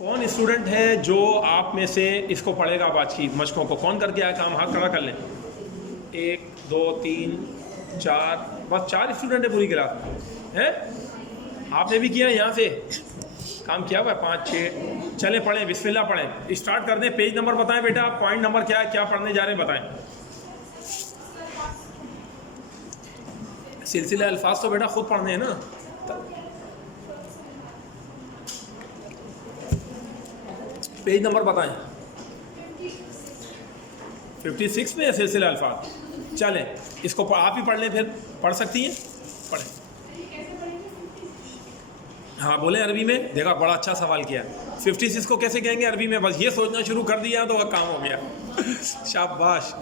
کون اسٹوڈنٹ ہے جو آپ میں سے اس کو پڑھے گا؟ آج کی مشقوں کو کون کر کے آیا کام؟ ہاتھ کھڑا کر لیں. 1 2 3 4، بس 4 اسٹوڈنٹ ہے پوری کلاس میں. آپ نے بھی کیا ہے یہاں سے کام کیا ہوا ہے 5 6. چلیں پڑھیں، بسم اللہ پڑھیں. اسٹارٹ کر دیں. پیج نمبر بتائیں بیٹا، پوائنٹ نمبر کیا ہے، کیا پڑھنے جا رہے ہیں بتائیں. سلسلہ الفاظ تو بیٹا خود پڑھنے ہیں نا. پیج نمبر بتائیں. 56 میں ہے سلسلہ الفاظ. چلیں اس کو آپ ہی پڑھ لیں، پھر پڑھ سکتی ہیں، پڑھیں. ہاں بولیں عربی میں. دیکھا بڑا اچھا سوال کیا. 56 کو کیسے کہیں گے عربی میں؟ بس یہ سوچنا شروع کر دیا تو وہ کام ہو گیا. شاباش.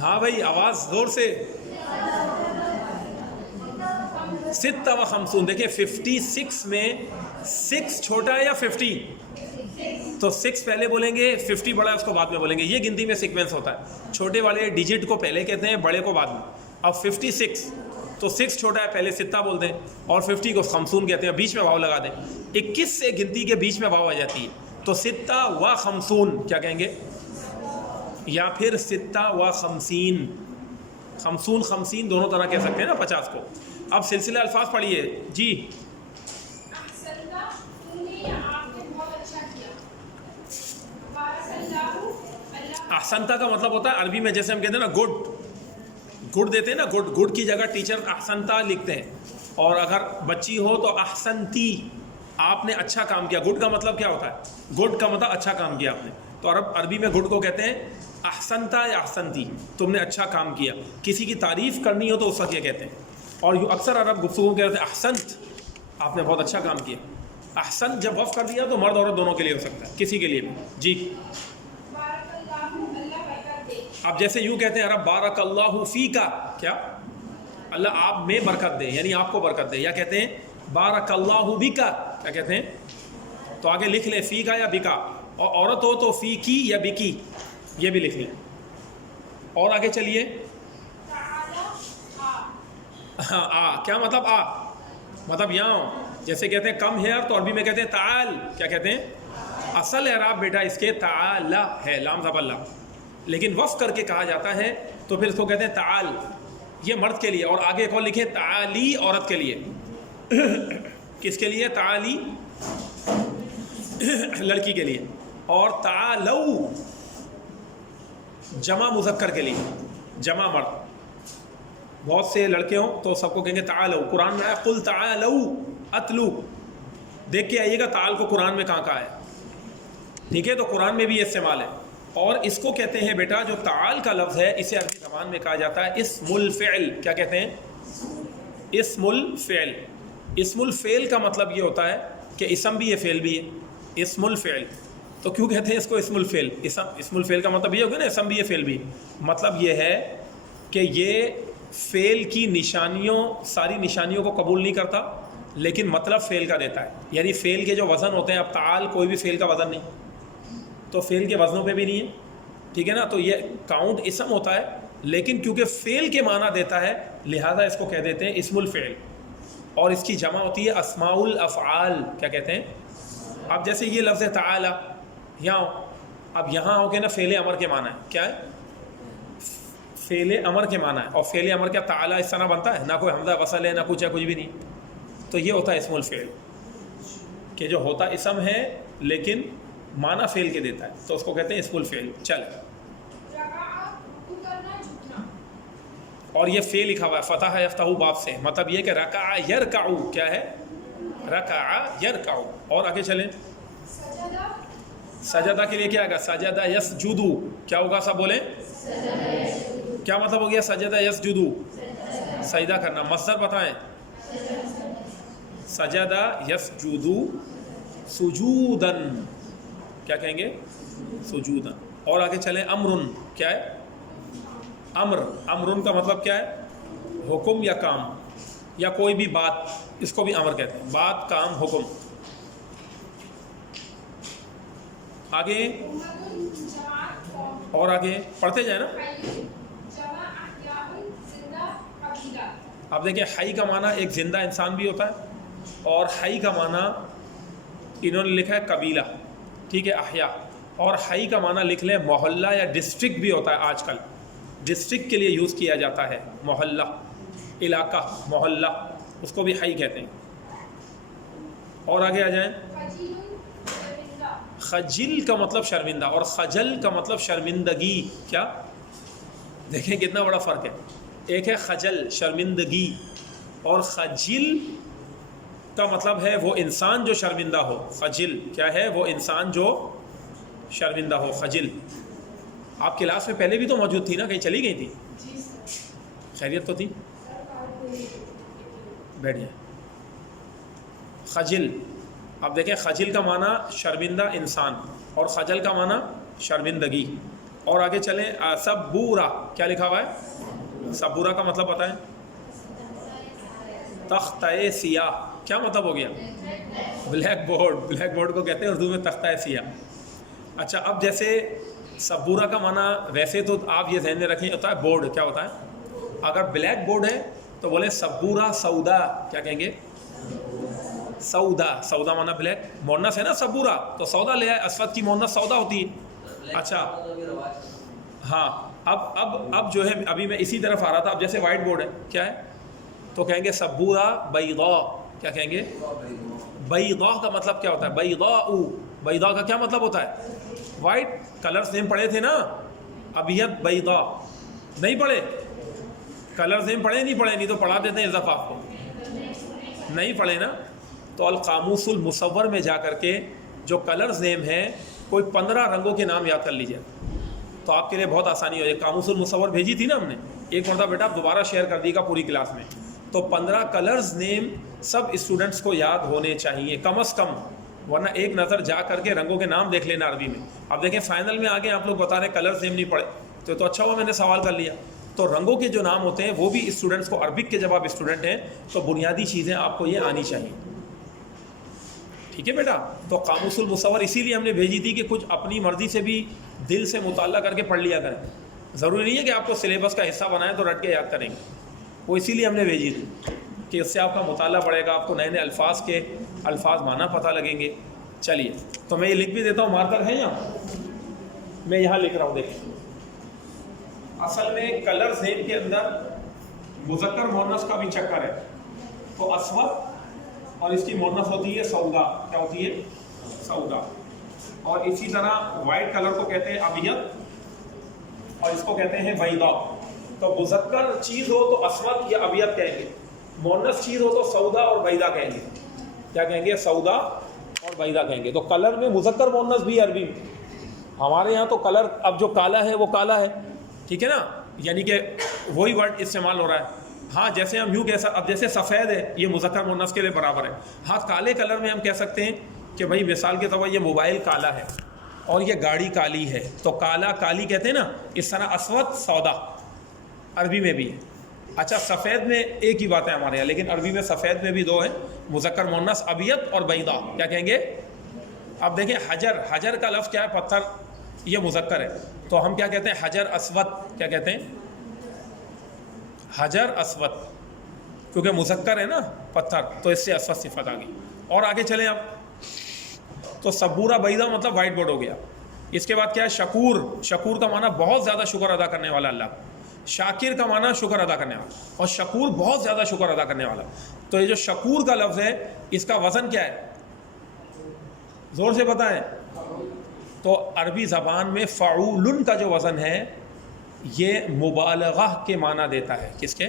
ہاں بھائی آواز زور سے. 6 و 50. دیکھیں 56 میں 6 چھوٹا ہے یا 50؟ تو 6 پہلے بولیں گے، 50 بڑا ہے اس کو بعد میں بولیں گے. یہ گنتی میں سیکوینس ہوتا ہے. چھوٹے والے ڈیجٹ کو پہلے کہتے ہیں، بڑے کو بعد میں. اب 56 تو 6 چھوٹا ہے، پہلے 6 بولتے ہیں، اور 50 کو 50 کہتے ہیں، بیچ میں واو لگا دیں. 21 سے گنتی کے بیچ میں واو آ جاتی ہے تو 6 و 50 کیا کہیں گے؟ یا پھر 6 و 50. 50 دونوں طرح کہہ سکتے ہیں نا 50 کو. اب سلسلہ الفاظ پڑھیے جی. احسنتا کا مطلب ہوتا ہے عربی میں جیسے ہم کہتے ہیں نا گڈ، گڈ دیتے ہیں نا، گڈ. گڈ کی جگہ ٹیچر احسنتا لکھتے ہیں. اور اگر بچی ہو تو احسنتی، آپ نے اچھا کام کیا. گڈ کا مطلب کیا ہوتا ہے؟ گڈ کا مطلب اچھا کام کیا آپ نے. تو عربی میں گڈ کو کہتے ہیں احسنتا یا احسنتی، تم نے اچھا کام کیا. کسی کی تعریف کرنی ہو تو اس وقت یہ کہتے ہیں. اور اکثر عرب گفتگو کہتے ہیں احسنت، آپ نے بہت اچھا کام کیا. احسن جب وقف کر دیا تو مرد عورت دونوں کے لیے ہو سکتا ہے، کسی کے لیے بھی. جی اب جیسے یوں کہتے ہیں عرب بارک اللہ فیکا، کیا اللہ آپ میں برکت دے، یعنی آپ کو برکت دے. یا کہتے ہیں بارک اللہ بکا، کیا کہتے ہیں؟ تو آگے لکھ لیں فیکا یا بکا. اور عورت ہو تو فی کی یا بکی، یہ بھی لکھ لیں. اور آگے چلیے. ہاں کیا مطلب؟ مطلب یہاں جیسے کہتے ہیں کم ہیئر تو عربی میں کہتے ہیں تعال، کیا کہتے ہیں؟ اصل اعراب بیٹا اس کے تعال ہے، لام زبر لا، لیکن وقف کر کے کہا جاتا ہے تو پھر اس کو کہتے ہیں تعال. یہ مرد کے لیے. اور آگے ایک اور لکھے تعالی، عورت کے لیے. کس کے لیے؟ تعالی لڑکی کے لیے. اور تعالو جمع مذکر کے لیے، جمع مرد. بہت سے لڑکے ہوں تو سب کو کہیں گے تعالو. قرآن میں آیا قل تعالو اتلو، دیکھ کے آئیے گا تعال کو قرآن میں کہاں کہا ہے. ٹھیک ہے، تو قرآن میں بھی یہ استعمال ہے. اور اس کو کہتے ہیں بیٹا، جو تعال کا لفظ ہے اسے عربی زبان میں کہا جاتا ہے اسم الفعل. کیا کہتے ہیں؟ اسم الفعل. اسم الفعل کا مطلب یہ ہوتا ہے کہ اسم بھی ہے فعل بھی ہے. اسم الفعل. تو کیوں کہتے ہیں اس کو اسم الفعل؟ اسم الفعل کا مطلب یہ ہوگا نا اسم بھی ہے فعل بھی. مطلب یہ ہے کہ یہ فعل کی نشانیوں، ساری نشانیوں کو قبول نہیں کرتا، لیکن مطلب فعل کا دیتا ہے. یعنی فعل کے جو وزن ہوتے ہیں، اب تعال کوئی بھی فعل کا وزن نہیں، تو فعل کے وزنوں پہ بھی نہیں ہے. ٹھیک ہے نا، تو یہ کاؤنٹ اسم ہوتا ہے، لیکن کیونکہ فعل کے معنی دیتا ہے لہذا اس کو کہہ دیتے ہیں اسم الفعل. اور اس کی جمع ہوتی ہے اسماء الافعال. کیا کہتے ہیں؟ اب جیسے یہ لفظ ہے تعالی، یہاں اب یہاں ہو کے نا فعل امر کے معنی ہے. کیا ہے؟ فعل امر کے معنی ہے. اور فعل امر کیا تعالی اس طرح بنتا ہے؟ نہ کوئی حمزہ وصل ہے، نہ کچھ ہے، کچھ بھی نہیں. تو یہ ہوتا ہے اسم الفعل، کہ جو ہوتا اسم ہے لیکن معنی فعل کے دیتا ہے، تو اس کو کہتے ہیں اسم الفعل. چل، اور یہ فعل لکھا ہوا ہے فتح یفتح باب سے، مطلب یہ کہ رکع یرکع. کیا ہے؟ رکع یرکع. اور آگے چلیں. سجدہ کے لیے کیا آگا؟ سجدہ یسجدو. کیا ہوگا؟ سب بولیں. کیا مطلب ہو گیا سجدہ یسجدو؟ سجدہ کرنا. مصدر بتائیں. سجدہ یسجدو سجودن. کیا کہیں گے؟ سجودن. اور آگے چلیں. امرن. کیا ہے؟ امر. امرن کا مطلب کیا ہے؟ حکم یا کام یا کوئی بھی بات، اس کو بھی امر کہتے ہیں. بات، کام، حکم. آگے اور آگے پڑھتے جائیں نا. اب دیکھیں حی کا معنی ایک زندہ انسان بھی ہوتا ہے، اور حی کا معنی انہوں نے لکھا ہے قبیلہ، ٹھیک ہے، احیا. اور حی کا معنی لکھ لیں محلہ یا ڈسٹرکٹ بھی ہوتا ہے، آج کل ڈسٹرکٹ کے لیے یوز کیا جاتا ہے. محلہ، علاقہ، محلہ، اس کو بھی حی کہتے ہیں. اور آگے آ جائیں. خجل کا مطلب شرمندہ، اور خجل کا مطلب شرمندگی. کیا دیکھیں کتنا بڑا فرق ہے. ایک ہے خجل شرمندگی، اور خجل کا مطلب ہے وہ انسان جو شرمندہ ہو. خجل کیا ہے؟ وہ انسان جو شرمندہ ہو. خجل آپ کلاس میں پہلے بھی تو موجود تھی نا، کہیں چلی گئی تھی؟ خیریت تو تھی؟ بیٹھیے. خجل، اب دیکھیں خجل کا معنی شرمندہ انسان، اور خجل کا معنی شرمندگی. اور آگے چلیں. سبورا کیا لکھا ہوا ہے؟ سبورا کا مطلب بتائیں. تختہ سیاہ. کیا مطلب ہو گیا؟ Black board. بلیک بورڈ کو کہتے ہیں اردو میں تختہ سیاہ. اچھا، اب جیسے سبورا کا معنی ویسے تو آپ یہ ذہن میں رکھیں ہوتا ہے بورڈ. کیا ہوتا ہے؟ اگر بلیک بورڈ ہے تو بولے سبورا سودا. کیا کہیں گے؟ سودا. سودا مانا بلیک. مونس ہے نا سبورا، تو سودا لے آئے. اسود کی مونس سودا ہوتی ہے. اچھا ہاں، اب جو ہے ابھی میں اسی طرف آ رہا تھا. اب جیسے وائٹ بورڈ ہے، کیا ہے؟ تو کہیں گے سبورا بیضاء. کیا کہیں گے؟ بیضاء کا مطلب کیا ہوتا ہے؟ بیضاء. بیضاء کا کیا مطلب ہوتا ہے؟ وائٹ. کلرز نیم پڑھے تھے نا، ابیض بیضاء. نہیں پڑھے؟ کلرز نیم پڑھے نہیں پڑھے؟ نہیں تو پڑھا دیتے ہیں اضافہ آپ کو. نہیں پڑھے نا؟ تو القاموس المصور میں جا کر کے جو کلرز نیم ہیں، کوئی 15 رنگوں کے نام یاد کر لیجیے تو آپ کے لیے بہت آسانی ہو جائے. قاموس المصور بھیجی تھی نا ہم نے، ایک مرتبہ بیٹا آپ دوبارہ شیئر کر دیے گا پوری کلاس میں. تو 15 کلرز نیم سب اسٹوڈنٹس کو یاد ہونے چاہیے کم از کم، ورنہ ایک نظر جا کر کے رنگوں کے نام دیکھ لینا عربی میں. اب دیکھیں فائنل میں آگے آپ لوگ بتا رہے ہیں کلرز نیم نہیں پڑھے، تو اچھا ہوا میں نے سوال کر لیا. تو رنگوں کے جو نام ہوتے ہیں وہ بھی اسٹوڈنٹس کو، عربک کے جب آپ اسٹوڈنٹ ہیں تو بنیادی چیزیں آپ کو یہ آنی چاہیے. ٹھیک ہے بیٹا؟ تو قاموس المصور اسی لیے ہم نے بھیجی تھی کہ کچھ اپنی مرضی سے بھی دل سے مطالعہ کر کے پڑھ لیا کریں. ضروری نہیں ہے کہ آپ کو سلیبس کا حصہ بنائیں تو رٹ کے یاد کریں گے. وہ اسی لیے ہم نے بھیجی تھی کہ اس سے آپ کا مطالعہ بڑھے گا، آپ کو نئے نئے الفاظ کے الفاظ معنی پتہ لگیں گے. چلیے تو میں یہ لکھ بھی دیتا ہوں. مارکر ہے یہاں؟ میں یہاں لکھ رہا ہوں. دیکھیں اصل میں کلرز نیم کے اندر مذکر مؤنث کا بھی چکر ہے. تو اسود، اور اس کی مؤنث ہوتی ہے سودا. کیا ہوتی ہے؟ سودا. اور اسی طرح وائٹ کلر کو کہتے ہیں ابیض، اور اس کو کہتے ہیں بیضاء. تو مذکر چیز ہو تو اسود یا ابیض کہیں گے، مؤنث چیز ہو تو سودا اور بیضاء کہیں گے. کیا کہیں گے؟ سودا اور بیضاء کہیں گے. تو کلر میں مذکر مؤنث بھی عربی میں. ہمارے یہاں تو کلر اب جو کالا ہے وہ کالا ہے، ٹھیک ہے نا، یعنی کہ وہی ورڈ استعمال ہو رہا ہے. ہاں جیسے ہم یوں کہہ سکتے، اب جیسے سفید ہے یہ مذکر مؤنث کے لیے برابر ہے. ہاں کالے کلر میں ہم کہہ سکتے ہیں کہ بھائی مثال کے طور پر یہ موبائل کالا ہے اور یہ گاڑی کالی ہے، تو کالا کالی کہتے ہیں نا. اس طرح اسود سودا عربی میں بھی ہے. اچھا سفید میں ایک ہی بات ہے ہمارے یہاں، لیکن عربی میں سفید میں بھی دو ہیں، مذکر مؤنث ابیض اور بیضاء. کیا کہیں گے؟ اب دیکھیں حجر، حجر کا لفظ کیا ہے؟ پتھر. یہ مذکر ہے تو ہم کیا کہتے ہیں؟ حجر اسود. کیا کہتے ہیں؟ حجر اسود، کیونکہ مذکر ہے نا پتھر، تو اس سے اسود صفت آ گئی. اور آگے چلیں اب. تو سبورا بیضاء مطلب وائٹ بورڈ ہو گیا. اس کے بعد کیا ہے؟ شکور. شکور کا معنی بہت زیادہ شکر ادا کرنے والا اللہ. شاکر کا معنی شکر ادا کرنے والا، اور شکور بہت زیادہ شکر ادا کرنے والا. تو یہ جو شکور کا لفظ ہے اس کا وزن کیا ہے؟ زور سے بتائیں. تو عربی زبان میں فعول کا جو وزن ہے یہ مبالغہ کے معنی دیتا ہے. کس کے؟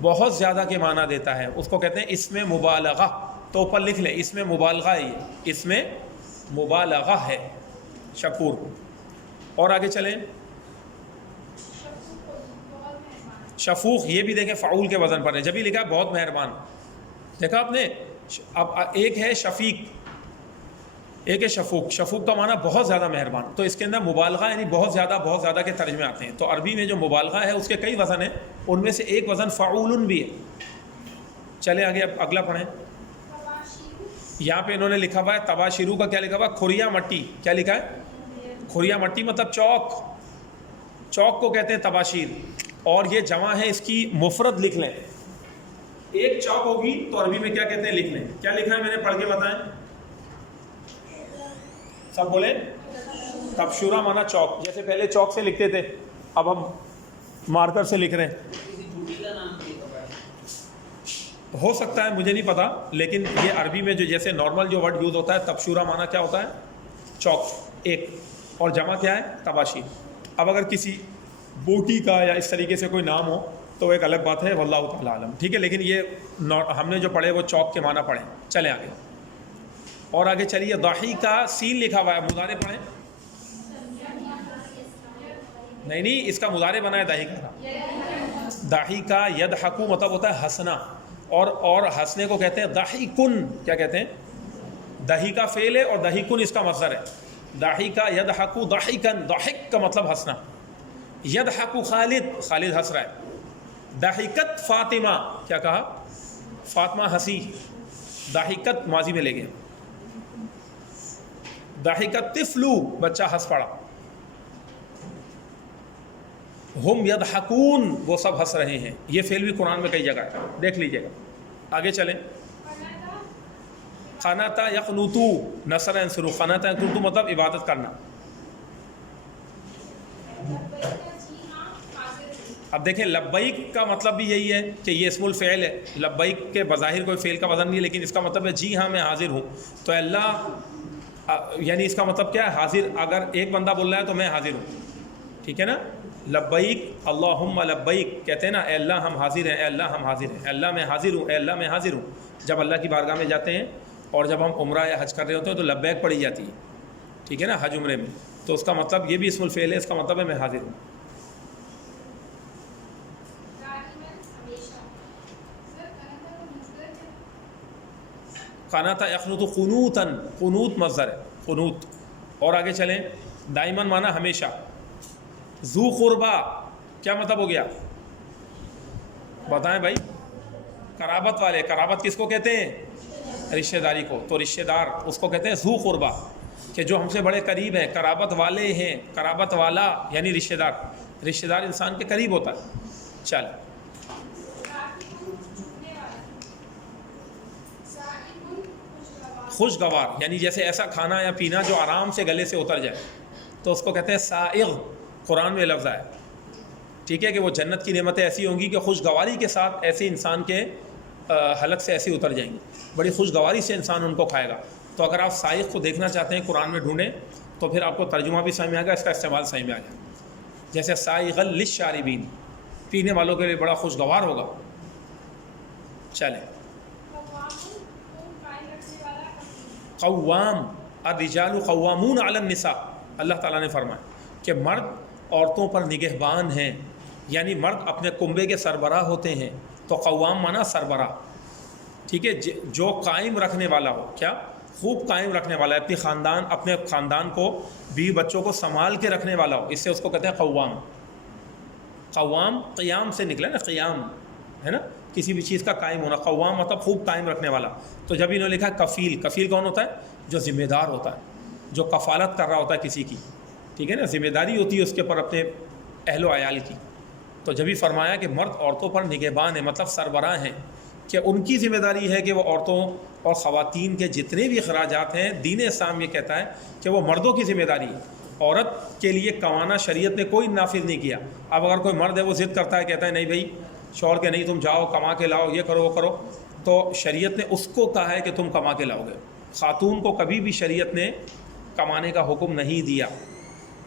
بہت زیادہ کے معنی دیتا ہے. اس کو کہتے ہیں اس میں مبالغہ. تو اوپر لکھ لیں اس میں مبالغہ ہے، یہ اس میں مبالغہ ہے شکور کو. اور آگے چلیں. شفوق، یہ بھی دیکھیں فعول کے وزن پر ہے، جب ہی لکھا ہے بہت مہربان. دیکھا آپ نے؟ اب ایک ہے شفیق، ایک ہے شفوق. شفوق کا معنی بہت زیادہ مہربان. تو اس کے اندر مبالغہ یعنی بہت زیادہ کے ترجمے آتے ہیں. تو عربی میں جو مبالغہ ہے اس کے کئی وزن ہیں، ان میں سے ایک وزن فعول بھی ہے. چلے آگے اب اگلا پڑھیں. یہاں پہ انہوں نے لکھا ہوا ہے تباشیرو کا کیا لکھا ہوا ہے؟ کھریا مٹی. کیا لکھا ہے؟ کھریا مٹی مطلب چوک. چوک کو کہتے ہیں تباشیر، اور یہ جمع ہے اس کی مفرد. لکھ لیں ایک چوک ہوگی تو عربی میں کیا کہتے ہیں؟ لکھ لیں. کیا لکھا ہے میں نے پڑھ کے بتائیں؟ سب بولے تبشورہ مانا چوک، جیسے پہلے چوک سے لکھتے تھے اب ہم مارکر سے لکھ رہے ہیں. ہو سکتا ہے، مجھے نہیں پتا، لیکن یہ عربی میں جو جیسے نارمل جو ورڈ یوز ہوتا ہے تبشورہ مانا کیا ہوتا ہے؟ چوک ایک، اور جمع کیا ہے؟ تباشیر. اب اگر کسی بوٹی کا یا اس طریقے سے کوئی نام ہو تو ایک الگ بات ہے، واللہ تعالی عالم، ٹھیک ہے. لیکن یہ ہم نے جو پڑھے وہ چوک کے معنی پڑھے. چلیں آگے، اور آگے چلیے. ضاحی کا سین لکھا ہوا ہے، مضارع پڑھیں. نہیں اس کا مضارع بنا ہے داہی کا. داہی کا یضحکو مطلب ہوتا ہے ہنسنا، اور ہنسنے کو کہتے ہیں ضاحکن. کیا کہتے ہیں؟ دہی کا فعل ہے اور ضحکن اس کا مصدر ہے. داہی کا یضحکو ضاحکن، ضاحک کا مطلب ہنسنا. یضحکو خالد، خالد ہنس رہا ہے. ضحکت فاطمہ، کیا کہا؟ فاطمہ ہنسی. ضحکت ماضی میں لے گئے. ضحکت طفلو، بچہ ہنس پڑا. ہم یضحکون، وہ سب ہنس رہے ہیں. یہ فعل بھی قرآن میں کئی جگہ ہے، دیکھ لیجیے گا. آگے چلیں. قناتا یقنوتو، نصر ینصرو. قناتا یقنوتو مطلب عبادت کرنا. اب دیکھیں لبیک کا مطلب بھی یہی ہے کہ یہ اسم الفعل ہے. لبیک کے بظاہر کوئی فعل کا وزن نہیں ہے، لیکن اس کا مطلب ہے جی ہاں میں حاضر ہوں. تو اللہ یعنی اس کا مطلب کیا ہے؟ حاضر. اگر ایک بندہ بول رہا ہے تو میں حاضر ہوں، ٹھیک ہے نا. لبیک اللہم لبیک کہتے ہیں نا، اے اللہ ہم حاضر ہیں، اے اللہ ہم حاضر ہیں، اے اللہ میں حاضر ہوں، اے اللہ میں حاضر ہوں. جب اللہ کی بارگاہ میں جاتے ہیں اور جب ہم عمرہ یا حج کر رہے ہوتے ہیں تو لبیک پڑھی جاتی ہے، ٹھیک ہے نا، حج عمرے میں. تو اس کا مطلب یہ بھی اسم الفعل ہے، اس کا مطلب ہے میں حاضر ہوں. قناتا یقنوت قنوتاً، قنوت مصدر ہے، قنوت. اور آگے چلیں. دائماً مانا ہمیشہ. ذو قربا کیا مطلب ہو گیا؟ بتائیں بھائی. قرابت والے. قرابت کس کو کہتے ہیں؟ رشتہ داری کو. تو رشتہ دار اس کو کہتے ہیں ذو قربا، کہ جو ہم سے بڑے قریب ہیں، قرابت والے ہیں. قرابت والا یعنی رشتہ دار. رشتہ دار انسان کے قریب ہوتا ہے. چل. خوشگوار یعنی جیسے ایسا کھانا یا پینا جو آرام سے گلے سے اتر جائے تو اس کو کہتے ہیں سائغ. قرآن میں لفظ ہے، ٹھیک ہے، کہ وہ جنت کی نعمتیں ایسی ہوں گی کہ خوشگواری کے ساتھ ایسے انسان کے حلق سے ایسی اتر جائیں گی، بڑی خوشگواری سے انسان ان کو کھائے گا. تو اگر آپ سائغ کو دیکھنا چاہتے ہیں قرآن میں ڈھونڈیں تو پھر آپ کو ترجمہ بھی سمجھ میں آئے گا، اس کا استعمال سمجھ میں آ جائے گا. جیسے سائغ للشاربین، پینے والوں کے لیے بڑا خوشگوار ہوگا. چلیں. قوام، الرجال قوامون علی النساء. اللہ تعالیٰ نے فرمایا کہ مرد عورتوں پر نگہبان ہیں، یعنی مرد اپنے کنبے کے سربراہ ہوتے ہیں. تو قوام مانا سربراہ، ٹھیک ہے، جو قائم رکھنے والا ہو. کیا؟ خوب قائم رکھنے والا ہے اپنے خاندان کو، بیوی بچوں کو سنبھال کے رکھنے والا ہو، اس سے اس کو کہتے ہیں قوام. قوام قیام سے نکلا نا، قیام ہے نا، کسی بھی چیز کا قائم ہونا. قوام مطلب خوب قائم رکھنے والا. تو جب انہوں نے لکھا کفیل، کفیل کون ہوتا ہے؟ جو ذمہ دار ہوتا ہے، جو کفالت کر رہا ہوتا ہے کسی کی، ٹھیک ہے نا، ذمہ داری ہوتی ہے اس کے پر اپنے اہل و عیال کی. تو جب ہی فرمایا کہ مرد عورتوں پر نگہبان ہیں، مطلب سربراہ ہیں، کہ ان کی ذمہ داری ہے کہ وہ عورتوں اور خواتین کے جتنے بھی اخراجات ہیں، دین اسلام یہ کہتا ہے کہ وہ مردوں کی ذمہ داری ہے. عورت کے لیے کمانا شریعت نے کوئی نافذ نہیں کیا. اب اگر کوئی مرد ہے وہ ضد کرتا ہے، کہتا ہے نہیں بھائی شوہر کے نہیں، تم جاؤ کما کے لاؤ، یہ کرو وہ کرو، تو شریعت نے اس کو کہا ہے کہ تم کما کے لاؤ گے. خاتون کو کبھی بھی شریعت نے کمانے کا حکم نہیں دیا.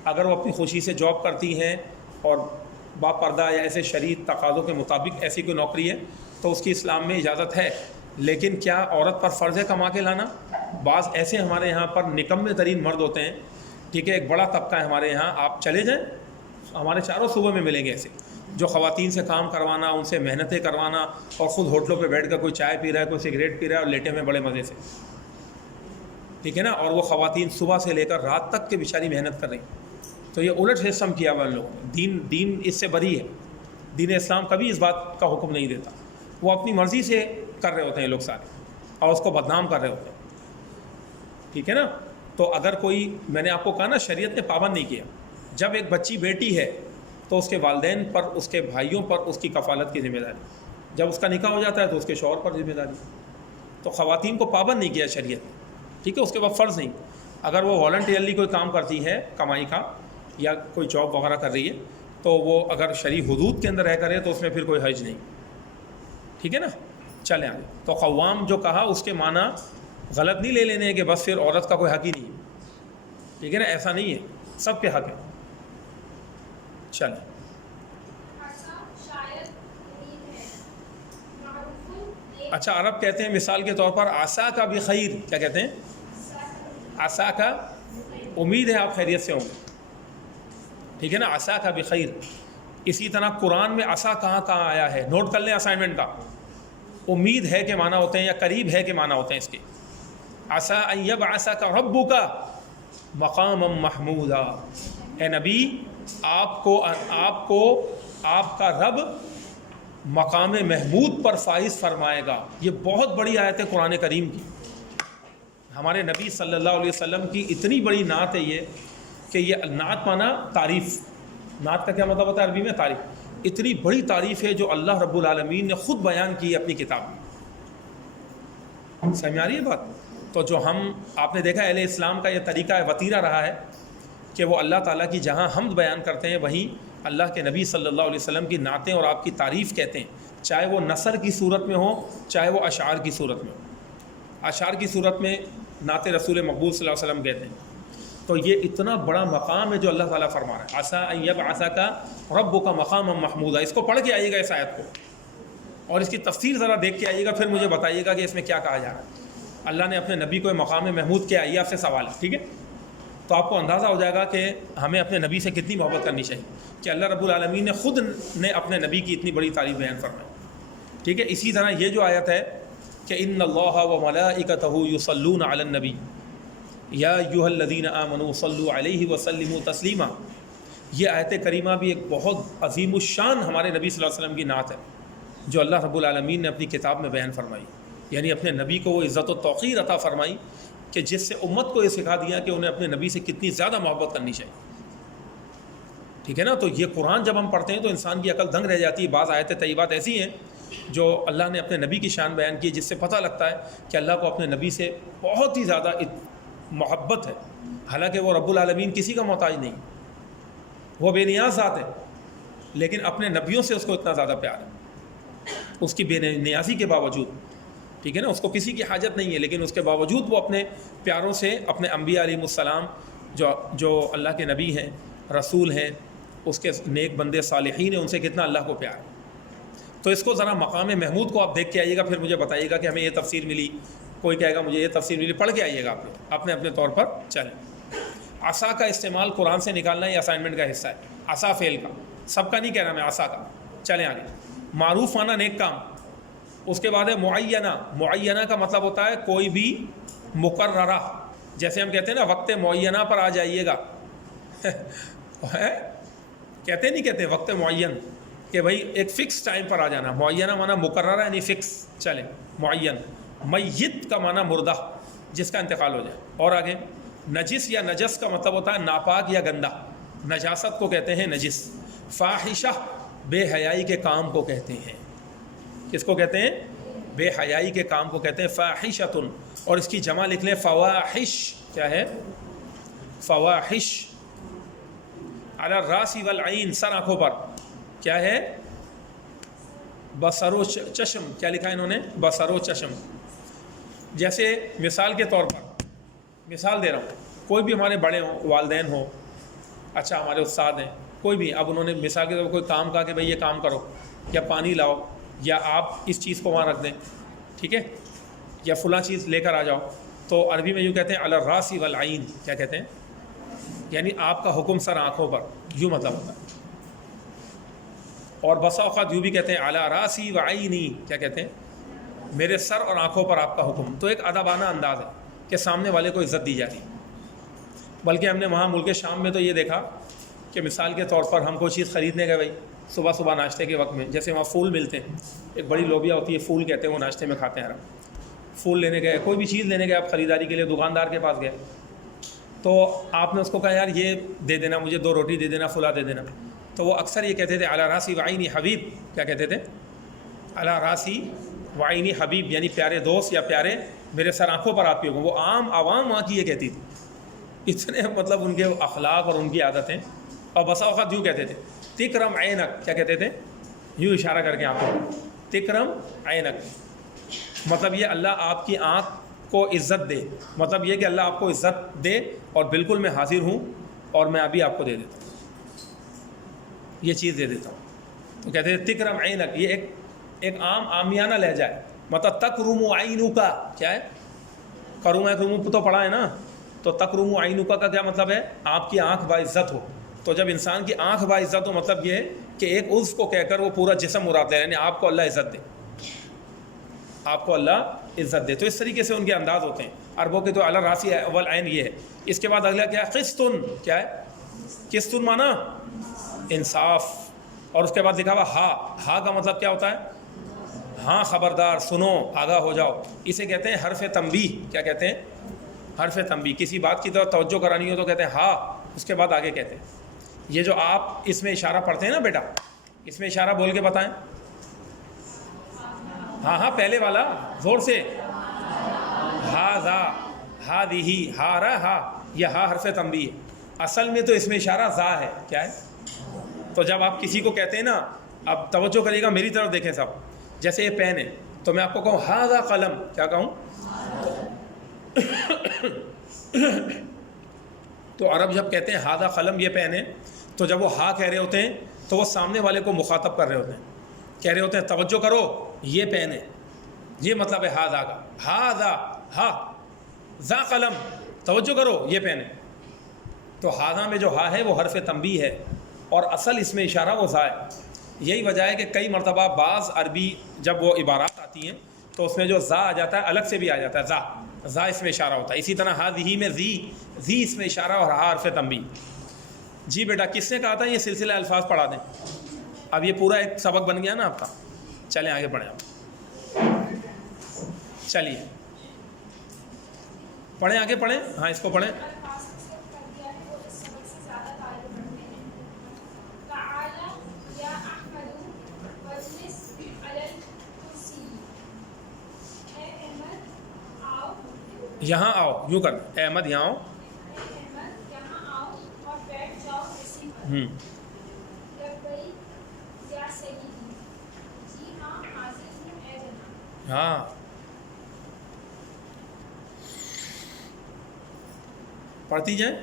اگر وہ اپنی خوشی سے جاب کرتی ہیں اور با پردہ یا ایسے شرعی تقاضوں کے مطابق ایسی کوئی نوکری ہے تو اس کی اسلام میں اجازت ہے. لیکن کیا عورت پر فرض ہے کما کے لانا؟ بعض ایسے ہمارے یہاں پر نکمے ترین مرد ہوتے ہیں، ٹھیک ہے، ایک بڑا طبقہ ہے ہمارے یہاں، آپ چلے جائیں ہمارے چاروں صوبوں میں ملیں گے ایسے، جو خواتین سے کام کروانا، ان سے محنتیں کروانا، اور خود ہوٹلوں پہ بیٹھ کر کوئی چائے پی رہا ہے، کوئی سگریٹ پی رہا ہے اور لیٹے ہوئے بڑے مزے سے، ٹھیک ہے نا. اور وہ خواتین صبح سے لے کر رات تک کے بیچاری محنت کر رہی. تو یہ الٹ سسٹم کیا ہوا ان لوگوں نے. دین اس سے بری ہے. دین اسلام کبھی اس بات کا حکم نہیں دیتا. وہ اپنی مرضی سے کر رہے ہوتے ہیں لوگ سارے، اور اس کو بدنام کر رہے ہوتے ہیں، ٹھیک ہے نا. تو اگر کوئی، میں نے آپ کو کہا نا شریعت نے پابند نہیں کیا. جب ایک بچی بیٹی ہے تو اس کے والدین پر، اس کے بھائیوں پر اس کی کفالت کی ذمہ داری. جب اس کا نکاح ہو جاتا ہے تو اس کے شوہر پر ذمہ داری. تو خواتین کو پابند نہیں کیا شریعت، ٹھیک ہے، اس کے بعد فرض نہیں. اگر وہ والنٹیئرلی کوئی کام کرتی ہے کمائی کا یا کوئی جاب وغیرہ کر رہی ہے تو وہ اگر شرعی حدود کے اندر رہ کرے تو اس میں پھر کوئی حرج نہیں. ٹھیک ہے نا. چلیں آگے. تو قوام جو کہا اس کے معنی غلط نہیں لے لینے کہ بس پھر عورت کا کوئی حق ہی نہیں ہے. ٹھیک ہے نا, ایسا نہیں ہے, سب کے حق ہے. چلیں. اچھا, عرب کہتے ہیں مثال کے طور پر عسا کا بھی خیر. کیا کہتے ہیں؟ عسا کا, امید ہے آپ خیریت سے ہوں گے. ٹھیک ہے نا, عسا کا بھی خیر. اسی طرح قرآن میں عسا کہاں کہاں آیا ہے, نوٹ کر لیں اسائنمنٹ کا. امید ہے کہ معنی ہوتے ہیں یا قریب ہے کہ معنی ہوتے ہیں اس کے. عسا ان یبعثک ربک مقاما محمودا. اے نبی, آپ کو آپ کا رب مقام محمود پر فائز فرمائے گا. یہ بہت بڑی آیت ہے قرآن کریم کی. ہمارے نبی صلی اللہ علیہ وسلم کی اتنی بڑی نعت ہے یہ کہ یہ نعت مانا تعریف. نعت کا کیا مطلب ہوتا ہے عربی میں؟ تعریف. اتنی بڑی تعریف ہے جو اللہ رب العالمین نے خود بیان کی ہے اپنی کتاب میں. سمجھ آ رہی ہے بات؟ تو جو آپ نے دیکھا اہل اسلام کا یہ طریقہ ہے, وتیرہ رہا ہے کہ وہ اللہ تعالیٰ کی جہاں حمد بیان کرتے ہیں وہیں اللہ کے نبی صلی اللہ علیہ وسلم کی نعتیں اور آپ کی تعریف کہتے ہیں, چاہے وہ نثر کی صورت میں ہو چاہے وہ اشعار کی صورت میں ہو. اشعار کی صورت میں نعت رسول مقبول صلی اللہ علیہ وسلم کہتے ہیں. تو یہ اتنا بڑا مقام ہے جو اللہ تعالیٰ فرما رہا ہے. عسا ان یبعثک ربک مقاما محمودا. اس کو پڑھ کے آئیے گا اس آیت کو, اور اس کی تفسیر ذرا دیکھ کے آئیے گا, پھر مجھے بتائیے گا کہ اس میں کیا کہا جا رہا ہے. اللہ نے اپنے نبی کو مقام محمود کیا ہے, یہ آپ سے سوال ہے. ٹھیک ہے, تو آپ کو اندازہ ہو جائے گا کہ ہمیں اپنے نبی سے کتنی محبت کرنی چاہیے کہ اللہ رب العالمین نے خود نے اپنے نبی کی اتنی بڑی تعریف بیان فرمائی. ٹھیک ہے. اسی طرح یہ جو آیت ہے کہ ان اللہ وملائکتہ یصلون علی النبی یا ایھا الذین آمنوا صلوا علیہ وسلموا تسلیما. یہ آیت کریمہ بھی ایک بہت عظیم الشان ہمارے نبی صلی اللہ علیہ وسلم کی نعت ہے جو اللہ رب العالمین نے اپنی کتاب میں بیان فرمائی. یعنی اپنے نبی کو وہ عزت و توقیر عطا فرمائی کہ جس سے امت کو یہ سکھا دیا کہ انہیں اپنے نبی سے کتنی زیادہ محبت کرنی چاہیے. ٹھیک ہے نا. تو یہ قرآن جب ہم پڑھتے ہیں تو انسان کی عقل دنگ رہ جاتی ہے. بعض آیتیں طیبات ایسی ہیں جو اللہ نے اپنے نبی کی شان بیان کی, جس سے پتہ لگتا ہے کہ اللہ کو اپنے نبی سے بہت ہی زیادہ محبت ہے. حالانکہ وہ رب العالمین کسی کا محتاج نہیں, وہ بے نیاز ذات ہے, لیکن اپنے نبیوں سے اس کو اتنا زیادہ پیار ہے اس کی بے نیازی کے باوجود. ٹھیک ہے نا. اس کو کسی کی حاجت نہیں ہے, لیکن اس کے باوجود وہ اپنے پیاروں سے اپنے انبیاء علیہ السلام جو اللہ کے نبی ہیں, رسول ہیں, اس کے نیک بندے صالحین ہیں, ان سے کتنا اللہ کو پیار ہے. تو اس کو ذرا مقام محمود کو آپ دیکھ کے آئیے گا, پھر مجھے بتائیے گا کہ ہمیں یہ تفسیر ملی. کوئی کہے گا مجھے یہ تفسیر ملی, پڑھ کے آئیے گا آپ اپنے اپنے طور پر. چلیں. عصا کا استعمال قرآن سے نکالنا یہ اسائنمنٹ کا حصہ ہے. عصا فعل کا, سب کا نہیں کہہ رہا میں, عصا کا. چلیں آگے. معروف معنی نیک کام. اس کے بعد ہے معینہ. معینہ کا مطلب ہوتا ہے کوئی بھی مقررہ. جیسے ہم کہتے ہیں نا وقت معینہ پر آ جائیے گا کہتے نہیں کہتے وقت معین کہ بھائی ایک فکس ٹائم پر آ جانا. معینہ معنی مقررہ یعنی فکس. چلیں. معین. میت کا معنی مردہ, جس کا انتقال ہو جائے. اور آگے نجس یا نجس کا مطلب ہوتا ہے ناپاک یا گندا. نجاست کو کہتے ہیں نجس. فاحشہ بے حیائی کے کام کو کہتے ہیں. کس کو کہتے ہیں؟ بے حیائی کے کام کو کہتے ہیں فاحشۃ. اور اس کی جمع لکھ لیں فواحش. کیا ہے؟ فواحش. علی الراس والعین, سر آنکھوں پر. کیا ہے؟ بصر و چشم. کیا لکھا ہے انہوں نے؟ بصر و چشم. جیسے مثال کے طور پر مثال دے رہا ہوں, کوئی بھی ہمارے بڑے ہوں, والدین ہوں, اچھا ہمارے استاد ہیں, کوئی بھی. اب انہوں نے مثال کے طور پر کوئی کام کہا کہ بھئی یہ کام کرو, یا پانی لاؤ, یا آپ اس چیز کو وہاں رکھ دیں, ٹھیک ہے, یا فلاں چیز لے کر آ جاؤ. تو عربی میں یوں کہتے ہیں علی الراس والعین. کیا کہتے ہیں؟ یعنی آپ کا حکم سر آنکھوں پر, یوں مطلب ہوتا ہے. اور بسا اوقات یوں بھی کہتے ہیں علی راسی وعینی. کیا کہتے ہیں؟ میرے سر اور آنکھوں پر آپ کا حکم. تو ایک ادبانہ انداز ہے کہ سامنے والے کو عزت دی جاتی. بلکہ ہم نے وہاں ملک شام میں تو یہ دیکھا کہ مثال کے طور پر ہم کوئی چیز خریدنے گئے بھائی صبح صبح ناشتے کے وقت میں, جیسے وہاں پھول ملتے ہیں, ایک بڑی لوبیا ہوتی ہے, پھول کہتے ہیں, وہ ناشتے میں کھاتے ہیں. پھول لینے گئے, کوئی بھی چیز لینے گئے آپ خریداری کے لیے, دکاندار کے پاس گئے, تو آپ نے اس کو کہا یار یہ دے دینا مجھے, 2 روٹی دے دینا, پھلا دے دینا. تو وہ اکثر یہ کہتے تھے علی راسی وعینی حبیب. کیا کہتے تھے؟ علی راسی وعینی حبیب, یعنی پیارے دوست یا پیارے میرے سر آنکھوں پر آپ کے حکم. وہ عام عوام وہاں کی یہ کہتی تھی. اتنے مطلب ان کے اخلاق اور ان کی عادتیں. اور بسا اوقات یوں کہتے تھے تکرم عینک, کیا کہتے تھے؟ یوں اشارہ کر کے آنکھوں کو, تکرم عینک, مطلب یہ اللہ آپ کی آنکھ کو عزت دے, مطلب یہ کہ اللہ آپ کو عزت دے اور بالکل میں حاضر ہوں اور میں ابھی آپ کو دے دیتا ہوں, یہ چیز دے دیتا ہوں. تو کہتے ہیں تکرم عینک, یہ ایک عام عامیانہ لہجہ ہے, مطلب تکرم عینک کا کیا ہے؟ کرم تو پڑھا ہے نا, تو تکرم عینک کا کیا مطلب ہے؟ آپ کی آنکھ باعزت ہو. تو جب انسان کی آنکھ باعزت ہو مطلب یہ ہے کہ ایک عضو کو کہہ کر وہ پورا جسم مراد لے, یعنی آپ کو اللہ عزت دے, آپ کو اللہ عزت دے. تو اس طریقے سے ان کے انداز ہوتے ہیں. عربوں کے تو اللہ راسی اول عین یہ ہے. اس کے بعد اگلا کیا ہے؟ قسطن, کیا ہے؟ قسطن مانا انصاف, اور اس کے بعد لکھا ہوا ہا کا مطلب کیا ہوتا ہے؟ ہاں خبردار, سنو, آگاہ ہو جاؤ. اسے کہتے ہیں حرف تنبیہ. کیا کہتے ہیں؟ حرف تنبیہ. کسی بات کی طرف توجہ کرانی ہو تو کہتے ہیں ہاں, اس کے بعد آگے کہتے ہیں. یہ جو آپ اس میں اشارہ پڑھتے ہیں نا بیٹا, اس میں اشارہ بول کے بتائیں. ہاں پہلے والا زور سے, ہاذا, ہذہ, ہارا, ہا, یہ ہا حرف تنبیہ ہے. اصل میں تو اس میں اشارہ ذا ہے. کیا ہے؟ تو جب آپ کسی کو کہتے ہیں نا, اب توجہ کریے گا میری طرف دیکھیں سب, جیسے یہ پین ہے تو میں آپ کو کہوں ہاذا قلم, کیا کہوں؟ تو عرب جب کہتے ہیں ہاذا قلم, یہ پین ہے, تو جب وہ ہا کہہ رہے ہوتے ہیں تو وہ سامنے والے کو مخاطب کر رہے ہوتے ہیں, کہہ رہے ہوتے ہیں توجہ کرو یہ پین ہے, یہ مطلب ہے ہاذا کا. ہاذا, ہا, ذا قلم, توجہ کرو یہ پین ہے. تو ہاذا میں جو ہا ہے وہ حرف تنبیہ ہے, اور اصل اس میں اشارہ وہ ذا ہے. یہی وجہ ہے کہ کئی مرتبہ بعض عربی جب وہ عبارات آتی ہیں تو اس میں جو ذا آ جاتا ہے الگ سے بھی آ جاتا ہے, ذا اس میں اشارہ ہوتا ہے. اسی طرح ہذہ میں ذی اس میں اشارہ, اور ہا حرف تنبیہ. جی بیٹا, کس نے کہا تھا یہ سلسلہ الفاظ پڑھا دیں؟ اب یہ پورا ایک سبق بن گیا نا آپ کا. چلیں آگے پڑھیں. آپ چلیے پڑھیں, آگے پڑھیں. ہاں اس کو پڑھیں. یہاں آؤ, یوں کر, اے احمد یہاں آؤ. ہاں پڑھتی جائیں.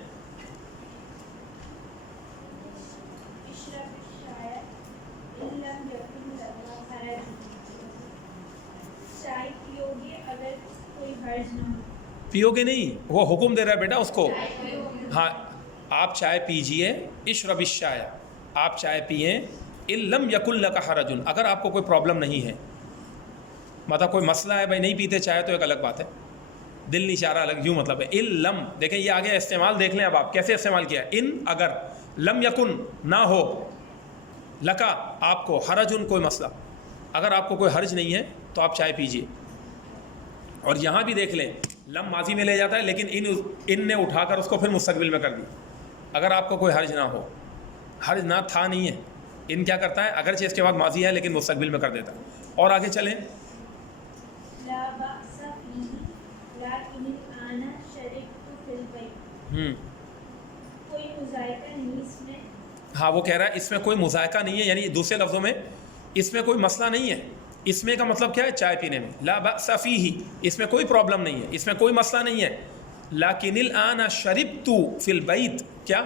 پیو گے نہیں, وہ حکم دے رہا ہے بیٹا اس کو. ہاں آپ چائے پیجئے, اشرب الشاء, آپ چائے پئیں. ان لم یکن لک حرج, اگر آپ کو کوئی پرابلم نہیں ہے, مطلب کوئی مسئلہ ہے بھائی نہیں پیتے چائے تو ایک الگ بات ہے, دل نہیں چاہ رہا الگ, یوں مطلب ہے. ان لم, دیکھیں یہ آگے استعمال دیکھ لیں اب آپ کیسے استعمال کیا ہے. ان اگر, لم یکن نہ ہو, لکا آپ کو, حرجن کوئی مسئلہ, اگر آپ کو کوئی حرج نہیں ہے تو آپ چائے پیجئے. اور یہاں بھی دیکھ لیں لم ماضی میں لے جاتا ہے لیکن ان نے اٹھا کر اس کو پھر مستقبل میں کر دی. اگر آپ کو کوئی حرج نہ ہو, حرج نہ تھا نہیں ہے, ان کیا کرتا ہے اگرچہ اس کے بعد ماضی ہے لیکن مستقبل میں کر دیتا ہے. اور آگے چلیں. لا بأس فيه لكن الآن شربت في البيت. کوئی مذائقہ نہیں اس میں. ہاں وہ کہہ رہا ہے اس میں کوئی مذائقہ نہیں ہے, یعنی دوسرے لفظوں میں اس میں کوئی مسئلہ نہیں ہے. اس میں کا مطلب کیا ہے؟ چائے پینے میں. لا بأس فیہ, اس میں کوئی پرابلم نہیں ہے, اس میں کوئی مسئلہ نہیں ہے. لیکن الآن شربت فی البیت, کیا؟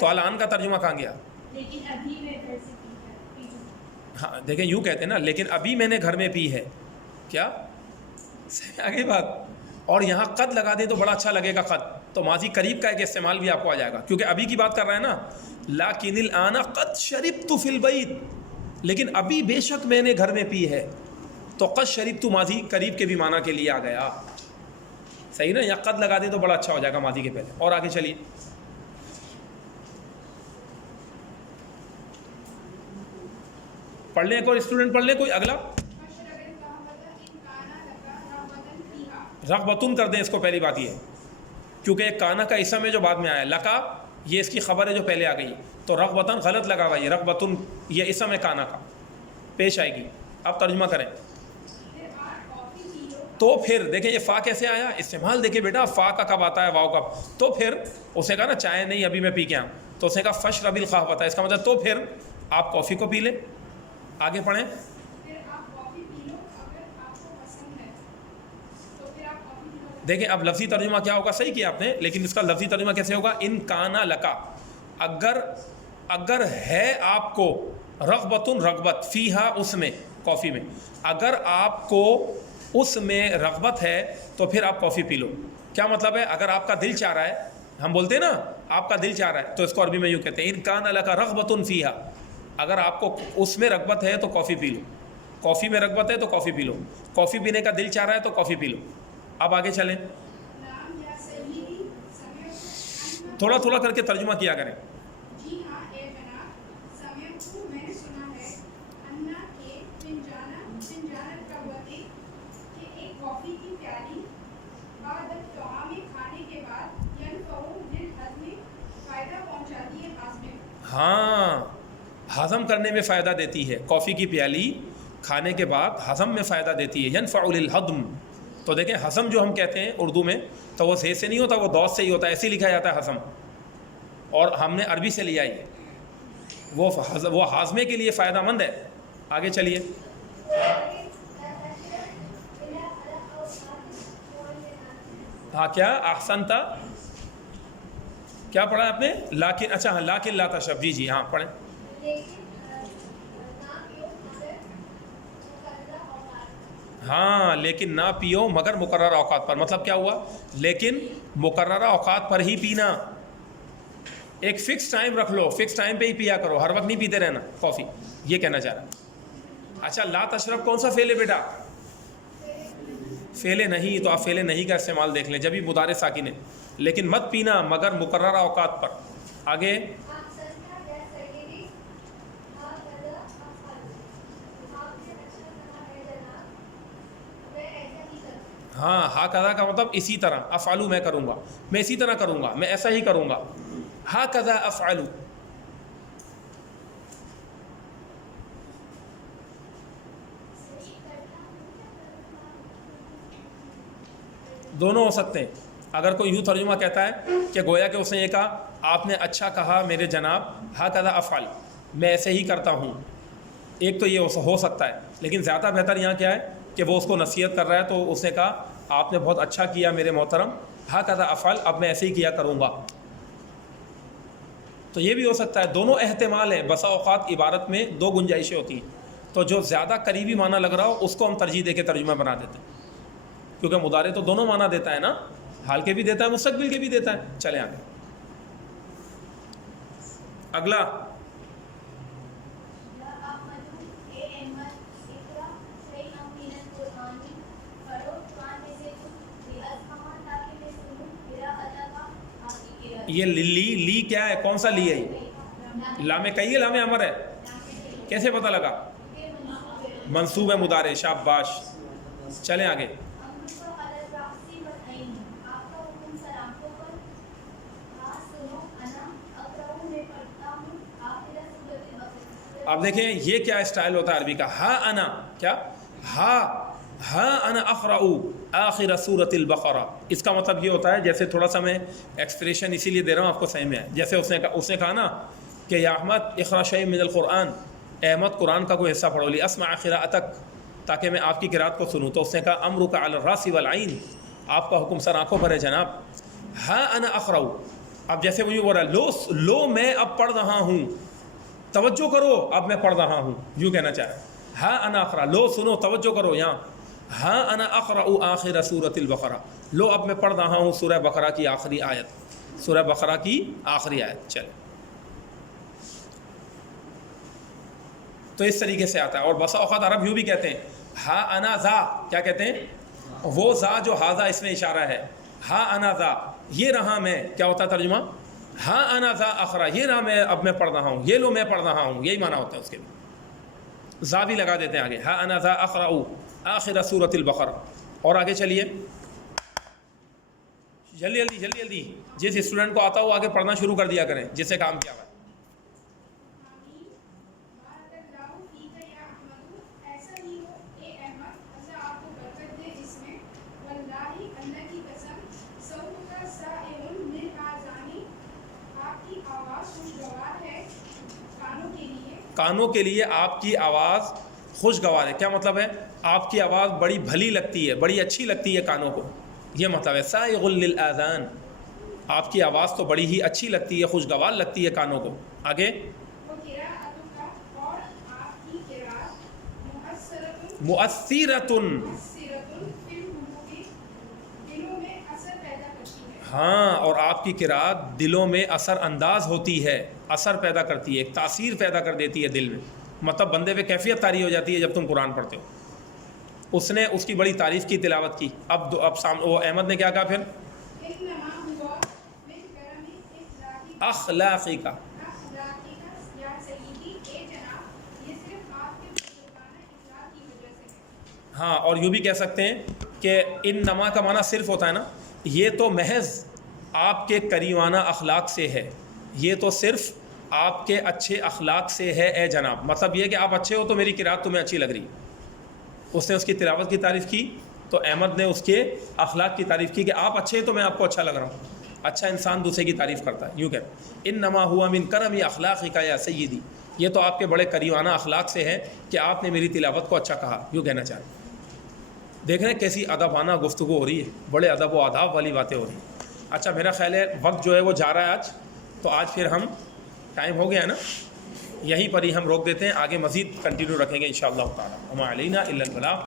تو الآن کا ترجمہ کہاں گیا؟ لیکن ابھی میں گھر سے پی چکا. ہاں دیکھیں یوں کہتے ہیں نا, لیکن ابھی میں نے گھر میں پی ہے. کیا آگے بات. اور یہاں قد لگا دیں تو بڑا اچھا لگے گا قد, تو ماضی قریب کا ایک استعمال بھی آپ کو آ جائے گا کیونکہ ابھی کی بات کر رہا ہے نا. لیکن الآن قد شربت فی البیت, لیکن ابھی بے شک میں نے گھر میں پی ہے. تو قد شربت ماضی قریب کے بھی معنی کے لیے آ گیا. صحیح نا, یا قد لگا دیں تو بڑا اچھا ہو جائے گا ماضی کے پہلے. اور آگے چلیے. پڑھ لیں ایک اور اسٹوڈنٹ پڑھ لیں کوئی اگلا. رغبتن کر دیں اس کو, پہلی بات یہ ہے کیونکہ ایک کانا کا اسم ہے جو بعد میں آیا. لکا یہ اس کی خبر ہے جو پہلے آ گئی, تو رغبتن غلط لگا ہوا. یہ رغبتن یہ اسم ہے کانا کا, پیش آئے گی. اب ترجمہ کریں. تو پھر دیکھیں یہ فا کیسے آیا, استعمال دیکھیں بیٹا فا کا کب آتا ہے, واؤ کا. تو پھر اس نے کہا نا چائے نہیں ابھی میں پی کے آؤں, تو اس نے کہا فشرب القہوۃ, اس کا مطلب تو پھر آپ کافی کو پی لیں. آگے پڑھیں. پھر آپ کافی پی لو اگر آپ کو پسند ہے تو پھر آپ کافی پی لو. دیکھیں اب لفظی ترجمہ کیا ہوگا, صحیح کیا آپ نے, لیکن اس کا لفظی ترجمہ کیسے ہوگا, ان کانا لکا, اگر ہے آپ کو رغبت رغبت فیہا, اس میں کافی میں, اگر آپ کو اس میں رغبت ہے تو پھر آپ کافی پی لو. کیا مطلب ہے, اگر آپ کا دل چاہ رہا ہے, ہم بولتے ہیں نا آپ کا دل چاہ رہا ہے, تو اس کو عربی میں یوں کہتے ہیں ان کان لکا رغبت فیہا, اگر آپ کو اس میں رغبت ہے تو کافی پی لو. کافی میں رغبت ہے تو کافی پی لو, کافی پینے کا دل چاہ رہا ہے تو کافی پی لو. اب آگے چلیں, نام یا سیدی سمعت تھوڑا تھوڑا کر کے ترجمہ کیا کریں. جی ہاں اے جناب, سمعت میں نے سنا ہے, انا کے فنجان القہوۃ کہ ایک کافی کی پیالی, بعد الطعام کھانے کے بعد, ینفع للہضم فائدہ پہنچاتی ہے ہاضمے کو. ہاں, ہضم کرنے میں فائدہ دیتی ہے کافی کی پیالی, کھانے کے بعد ہضم میں فائدہ دیتی ہے. ینفع للہضم, تو دیکھیں ہضم جو ہم کہتے ہیں اردو میں, تو وہ زے سے نہیں ہوتا, وہ دوت سے ہی ہوتا ہے, ایسے ہی لکھا جاتا ہے ہضم, اور ہم نے عربی سے لیا ہے, وہ ہاضمے کے لیے فائدہ مند ہے. آگے چلیے. ہاں کیا احسنتا, کیا پڑھا آپ نے, لیکن, اچھا ہاں لیکن لا تشرب, جی ہاں پڑھیں. ہاں لیکن نہ پیو مگر مقررہ اوقات پر, مطلب کیا ہوا, لیکن مقررہ اوقات پر ہی پینا, ایک فکس ٹائم رکھ لو, فکس ٹائم پہ ہی پیا کرو, ہر وقت نہیں پیتے رہنا کافی, یہ کہنا چاہ رہا. اچھا لا تشرب کون سا فعل ہے بیٹا, فعل نہیں, تو آپ فعل نہیں کا استعمال دیکھ لیں, جب بھی مضارع ساکن ہے, لیکن مت پینا مگر مقررہ اوقات پر. آگے. ہاں ہا کذا کا مطلب اسی طرح, افعلو میں کروں گا, میں اسی طرح کروں گا, میں ایسا ہی کروں گا, ہا کذا افعلو. دونوں ہو سکتے ہیں. اگر کوئی یوں ترجمہ کہتا ہے کہ گویا کہ اس نے یہ کہا, آپ نے اچھا کہا میرے جناب, ہا کذا افعل, میں ایسے ہی کرتا ہوں, ایک تو یہ ہو سکتا ہے, لیکن زیادہ بہتر یہاں کیا ہے کہ وہ اس کو نصیحت کر رہا ہے, تو اس نے کہا آپ نے بہت اچھا کیا میرے محترم, ہا کذا افعل, اب میں ایسے ہی کیا کروں گا. تو یہ بھی ہو سکتا ہے, دونوں احتمال ہیں. بسا اوقات عبارت میں دو گنجائشیں ہوتی ہیں, تو جو زیادہ قریبی معنی لگ رہا ہو اس کو ہم ترجیح دے کے ترجمہ بنا دیتے ہیں, کیونکہ مضارع تو دونوں معنی دیتا ہے نا, حال کے بھی دیتا ہے, مستقبل کے بھی دیتا ہے. چلیں آگے. اگلا. یہ لی کیا ہے, کون سا لی ہے, لام کہیے لام امر ہے, کیسے پتہ لگا, منصوب ہے مضارع, شاباش. چلیں آگے. اب دیکھیں یہ کیا اسٹائل ہوتا ہے عربی کا, ہا انا, کیا ہا انا اقرأ آخر سورۃ البقرہ, اس کا مطلب یہ ہوتا ہے, جیسے تھوڑا سا میں ایکسپریشن اسی لیے دے رہا ہوں آپ کو صحیح میں ہے, جیسے اس نے کہا نا کہ یا احمد اقرأ شیء من القرآن, احمد قرآن کا کوئی حصہ پڑھو, لی اسمع قراءتک, تاکہ میں آپ کی قرات کو سنوں. تو اس نے کہا امرک علی الراس والعین, آپ کا حکم سر آنکھوں پر ہے جناب. ہا انا اقرأ, اب جیسے وہ یوں بول رہا ہے, لو میں اب پڑھ رہا ہوں, توجہ کرو اب میں پڑھ رہا ہوں, یوں کہنا چاہ رہا ہے. ہا انا اقرأ, لو سنو, توجہ کرو یہاں, ہاں انا اقرأ آخر سورۃ البقرہ, لو اب میں پڑھ رہا ہوں سورہ بقرہ کی آخری آیت, سورہ بقرہ کی آخری آیت. چلے, تو اس طریقے سے آتا ہے. اور بسا اوقات عرب یوں بھی کہتے ہیں, ہا انا ذا, کیا کہتے ہیں, وہ ذا جو ہاذا اس میں اشارہ ہے, ہا انا ذا, یہ رہا میں, کیا ہوتا ہے ترجمہ, ہا انا ذا اقرأ, یہ رہا میں اب میں پڑھ رہا ہوں, یہ لو میں پڑھ رہا ہوں, یہی معنی ہوتا ہے اس کے بھی. ذا بھی لگا دیتے ہیں آگے, ہا انا ذا اقرأ آخر سورۃ البقرہ. اور آگے چلیے, جلدی جس اسٹوڈنٹ کو آتا ہو آگے پڑھنا شروع کر دیا کریں, جس سے کام کیا ہوا ہے. ایسا ہی ہو اے احمد, اللہ آپ کو برکت دے اس میں, کانوں کے لیے آپ کی آواز خوشگوار ہے. کیا مطلب ہے؟ آپ کی آواز بڑی بھلی لگتی ہے, بڑی اچھی لگتی ہے کانوں کو, یہ مطلب ہے. سائغ للآذان, آپ کی آواز تو بڑی ہی اچھی لگتی ہے, خوشگوار لگتی ہے کانوں کو. آگے وقراءتک, اور آپ کی قراءت مؤثرۃ, مؤثرۃ فی القلوب, دلوں میں اثر پیدا کرتی ہے. ہاں, اور آپ کی قرات دلوں میں اثر انداز ہوتی ہے, اثر پیدا کرتی ہے, ایک تاثیر پیدا کر دیتی ہے دل میں. مطلب بندے پہ کیفیت طاری ہو جاتی ہے جب تم قرآن پڑھتے ہو. اس نے اس کی بڑی تعریف کی, تلاوت کی. اب وہ احمد نے کیا کہا پھر؟ انما ہوا من کرم اخلاقی اخلاقی کا. اخلاقی کا یا سیدی اے جناب, یہ صرف آپ کے بزرگانہ اخلاق کی وجہ سے ہے. ہاں, اور یوں بھی کہہ سکتے ہیں کہ انما کا معنی صرف ہوتا ہے نا, یہ تو محض آپ کے کریمانہ اخلاق سے ہے, یہ تو صرف آپ کے اچھے اخلاق سے ہے اے جناب. مطلب یہ کہ آپ اچھے ہو تو میری قرات تمہیں اچھی لگ رہی. اس نے اس کی تلاوت کی تعریف کی, تو احمد نے اس کے اخلاق کی تعریف کی کہ آپ اچھے ہیں تو میں آپ کو اچھا لگ رہا ہوں. اچھا انسان دوسرے کی تعریف کرتا ہے. یوں کہ انما ہوا من کرم اخلاقی کا یا سیدی, یہ تو آپ کے بڑے کریمانہ اخلاق سے ہے کہ آپ نے میری تلاوت کو اچھا کہا. یوں کہنا چاہیں. دیکھ رہے ہیں کیسی ادبانہ گفتگو ہو رہی ہے, بڑے ادب و آداب والی باتیں ہو رہی ہیں. اچھا, میرا خیال ہے وقت جو ہے وہ جا رہا ہے آج, تو آج پھر ہم, ٹائم ہو گیا ہے نا, یہیں پر ہی ہم روک دیتے ہیں. آگے مزید کنٹینیو رکھیں گے انشاءاللہ تعالی. وما علینا الا البلاغ.